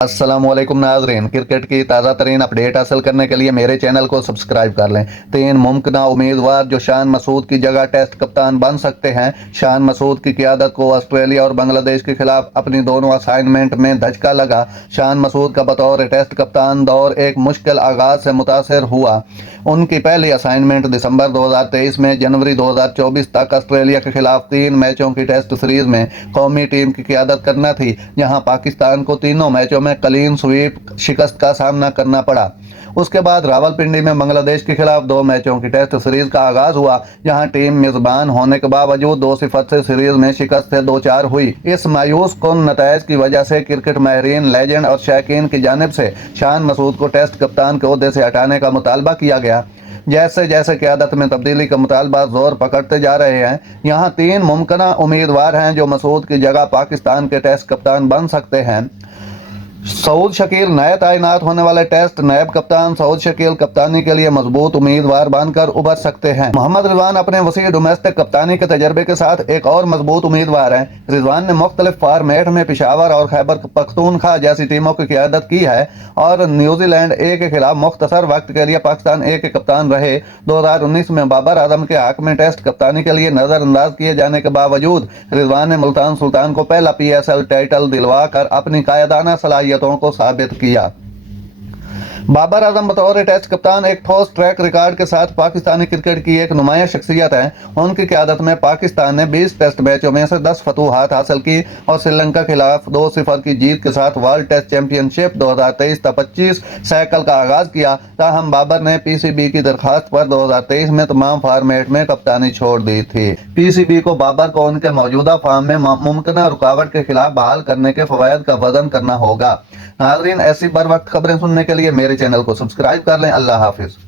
السلام علیکم ناظرین، کرکٹ کی تازہ ترین اپڈیٹ حاصل کرنے کے لیے میرے چینل کو سبسکرائب کر لیں۔ 3 ممکنہ امیدوار جو شان مسعود کی جگہ ٹیسٹ کپتان بن سکتے ہیں۔ شان مسعود کی قیادت کو آسٹریلیا اور بنگلہ دیش کے خلاف اپنی دونوں اسائنمنٹ میں دھچکا لگا۔ شان مسعود کا بطور ٹیسٹ کپتان دور ایک مشکل آغاز سے متاثر ہوا۔ ان کی پہلی اسائنمنٹ دسمبر 2023 میں جنوری 2024 تک آسٹریلیا کے خلاف 3 میچوں کی ٹیسٹ سیریز میں قومی ٹیم کی قیادت کرنا تھی، جہاں پاکستان کو تینوں میچوں میں کلین سویپ شکست کا سامنا کرنا پڑا۔ اس کے بعد راولپنڈی میں بنگلہ دیش کے خلاف 2 میچوں کی ٹیسٹ سیریز کا آغاز ہوا، جہاں ٹیم میزبان ہونے کے باوجود 2-0 سے سیریز میں شکست سے دوچار ہوئی۔ اس مایوس کن نتائج کی وجہ سے کرکٹ ماہرین، لیجنڈ اور شائقین کی جانب سے شان مسعود کو ٹیسٹ کپتان کے عہدے سے ہٹانے کا مطالبہ کیا گیا۔ جیسے جیسے قیادت میں تبدیلی کا مطالبات زور پکڑتے جا رہے ہیں، یہاں 3 ممکنہ امیدوار ہیں جو مسعود کی جگہ پاکستان کے ٹیسٹ کپتان بن سکتے ہیں۔ سعود شکیل نئے تعینات ہونے والے ٹیسٹ نائب کپتان سعود شکیل کپتانی کے لیے مضبوط امیدوار بن کر ابھر سکتے ہیں۔ محمد رضوان اپنے وسیع ڈومیسٹک کپتانی کے تجربے کے ساتھ ایک اور مضبوط امیدوار ہیں۔ رضوان نے مختلف فارمیٹ میں پشاور اور خیبر پختونخوا جیسی ٹیموں کی قیادت کی ہے اور نیوزی لینڈ اے کے خلاف مختصر وقت کے لیے پاکستان اے کے کپتان رہے۔ 2019 میں بابر اعظم کے حق میں ٹیسٹ کپتانی کے لیے نظر انداز کیے جانے کے باوجود رضوان نے ملتان سلطان کو پہلا PSL ٹائٹل دلوا کر اپنی قائدانہ صلاحیتوں کو ثابت کیا۔ بابر اعظم بطور ٹیسٹ کپتان ایک ٹھوس ٹریک ریکارڈ کے ساتھ پاکستانی کرکٹ کی ایک نمایاں شخصیت ہیں۔ ان کی قیادت میں پاکستان نے 20 ٹیسٹ میچوں میں سے 10 فتوحات حاصل کی اور سری لنکا کے خلاف 2-0 کی جیت کے ساتھ ورلڈ ٹیسٹ چیمپئن شپ 2023-25 سائیکل کا آغاز کیا۔ تاہم بابر نے PCB کی درخواست پر 2023 میں تمام فارمیٹ میں کپتانی چھوڑ دی تھی۔ PCB کو بابر کو ان کے موجودہ فارم میں ممکنہ رکاوٹ کے خلاف بحال کرنے کے فوائد کا وزن کرنا ہوگا۔ ناظرین، ایسی بر وقت خبریں سننے کے لیے میرے چینل کو سبسکرائب کر لیں۔ اللہ حافظ۔